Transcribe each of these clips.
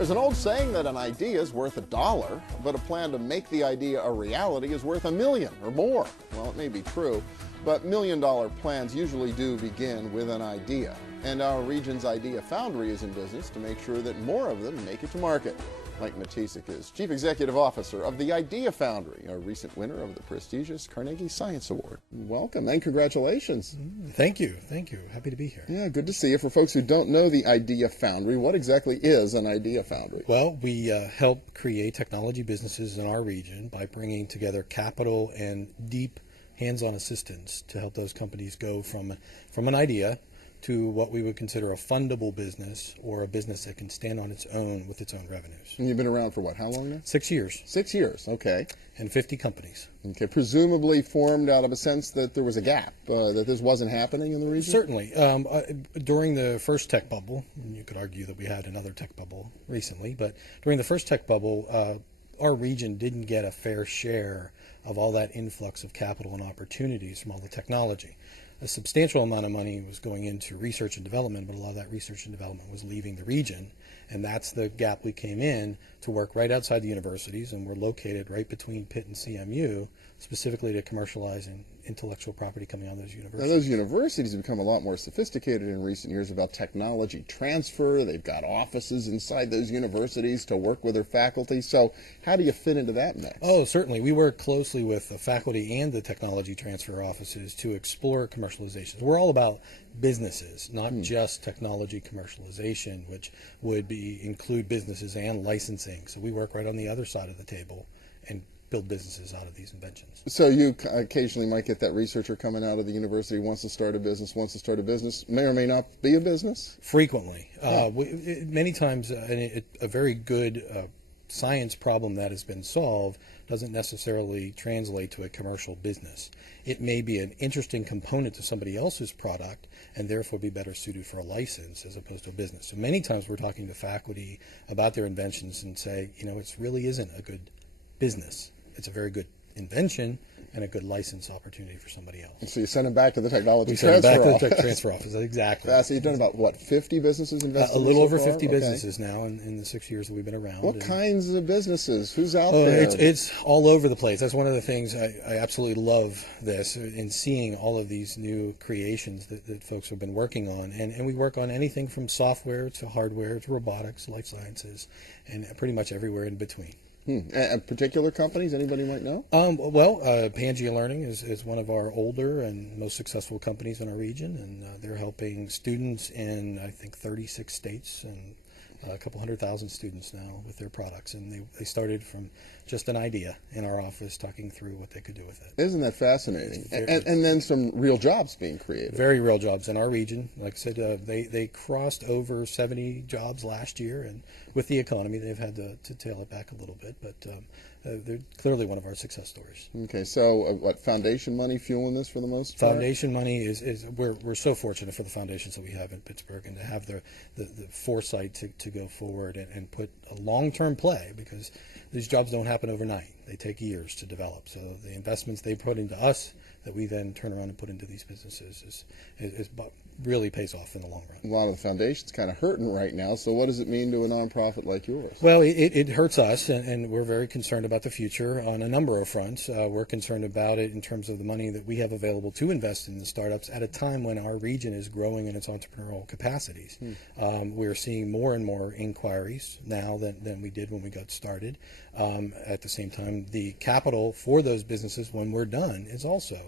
There's an old saying that an idea is worth $1, but a plan to make the idea a reality is worth $1 million or more. Well, it may be true, but million-dollar plans usually do begin with an idea. And our region's Idea Foundry is in business to make sure that more of them make it to market. Mike Matesic is Chief Executive Officer of the Idea Foundry, a recent winner of the prestigious Carnegie Science Award. Welcome and congratulations. Thank you. Thank you. Happy to be here. Yeah, good to see you. For folks who don't know the Idea Foundry, what exactly is an Idea Foundry? Well, we help create technology businesses in our region by bringing together capital and deep hands-on assistance to help those companies go from an idea to what we would consider a fundable business, or a business that can stand on its own with its own revenues. And you've been around for what, how long now? 6 years. 6 years, okay. And 50 companies. Okay, presumably formed out of a sense that there was a gap, that this wasn't happening in the region? Certainly. During the first tech bubble, and you could argue that we had another tech bubble recently, but during the first tech bubble, our region didn't get a fair share of all that influx of capital and opportunities from all the technology. A substantial amount of money was going into research and development, but a lot of that research and development was leaving the region. And that's the gap we came in to work right outside the universities, and we're located right between Pitt and CMU, specifically to commercialize intellectual property coming out of those universities. Now, those universities have become a lot more sophisticated in recent years about technology transfer. They've got offices inside those universities to work with their faculty. So how do you fit into that mix? Oh, certainly. We work closely with the faculty and the technology transfer offices to explore commercialization. We're all about businesses, not just technology commercialization, which would include businesses and licensing. So we work right on the other side of the table and build businesses out of these inventions. So you occasionally might get that researcher coming out of the university, wants to start a business, may or may not be a business? Frequently. Many times a very good science problem that has been solved doesn't necessarily translate to a commercial business. It may be an interesting component to somebody else's product and therefore be better suited for a license as opposed to a business. So many times we're talking to faculty about their inventions and say, it really isn't a good business. It's a very good invention and a good license opportunity for somebody else. So you send them back to the technology transfer office. We send them back to the tech transfer office, exactly. So you've done about, what, 50 businesses invested a little over so 50 businesses now in the 6 years that we've been around. What kinds of businesses? Who's out there? It's all over the place. That's one of the things I absolutely love this, in seeing all of these new creations that folks have been working on. And we work on anything from software to hardware to robotics, life sciences, and pretty much everywhere in between. And particular companies anybody might know? Pangea Learning is one of our older and most successful companies in our region, and they're helping students in, I think, 36 states and a couple 100,000 students now with their products. And they started from just an idea in our office, talking through what they could do with it. Isn't that fascinating? And then some real jobs being created. Very real jobs in our region. Like I said, they crossed over 70 jobs last year, and with the economy, they've had to tail it back a little bit, but they're clearly one of our success stories. Okay, so what, foundation money fueling this for the most part? Foundation money is we're so fortunate for the foundations that we have in Pittsburgh, and to have the foresight to go forward and put a long-term play, because these jobs don't happen overnight. They take years to develop. So the investments they put into us that we then turn around and put into these businesses is really pays off in the long run. A lot of the foundation's kind of hurting right now, so what does it mean to a nonprofit like yours? Well, it hurts us, and we're very concerned about the future on a number of fronts. We're concerned about it in terms of the money that we have available to invest in the startups at a time when our region is growing in its entrepreneurial capacities. We're seeing more and more inquiries now than we did when we got started. At the same time, the capital for those businesses when we're done is also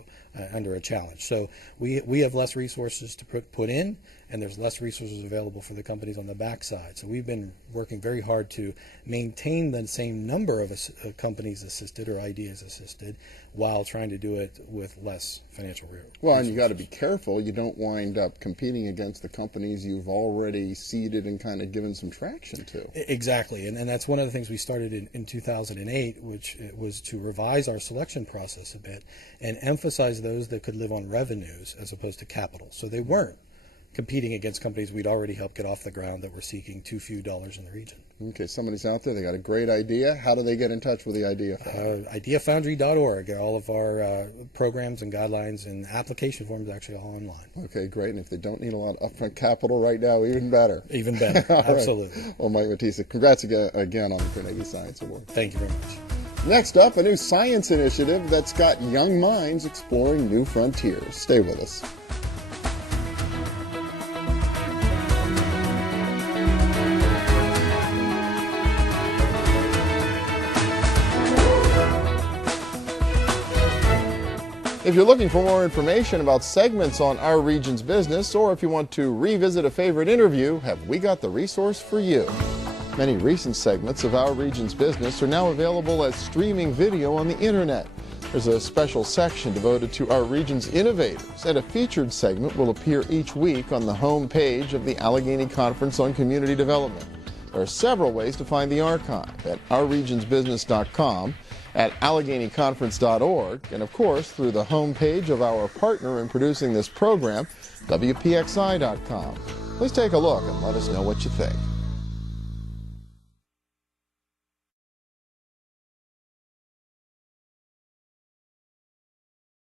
under a challenge. So we have less resources to put in, and there's less resources available for the companies on the backside. So we've been working very hard to maintain the same number of companies assisted or ideas assisted while trying to do it with less financial resources. Well, and you got to be careful you don't wind up competing against the companies you've already seeded and kind of given some traction to. Exactly, and that's one of the things we started in 2008, which was to revise our selection process a bit and emphasize those that could live on revenues as opposed to capital. So they weren't competing against companies we'd already helped get off the ground that were seeking too few dollars in the region. Okay, somebody's out there, they got a great idea. How do they get in touch with the Idea Foundry? Ideafoundry.org. All of our programs and guidelines and application forms are actually all online. Okay, great. And if they don't need a lot of upfront capital right now, even better. Even better, absolutely. Right. Well, Mike Matesic, congrats again on the Carnegie Science Award. Thank you very much. Next up, a new science initiative that's got young minds exploring new frontiers. Stay with us. If you're looking for more information about segments on our region's business, or if you want to revisit a favorite interview, have we got the resource for you. Many recent segments of our region's business are now available as streaming video on the internet. There's a special section devoted to our region's innovators, and a featured segment will appear each week on the home page of the Allegheny Conference on Community Development. There are several ways to find the archive at ourregionsbusiness.com, at AlleghenyConference.org, and of course through the homepage of our partner in producing this program, WPXI.com. Please take a look and let us know what you think.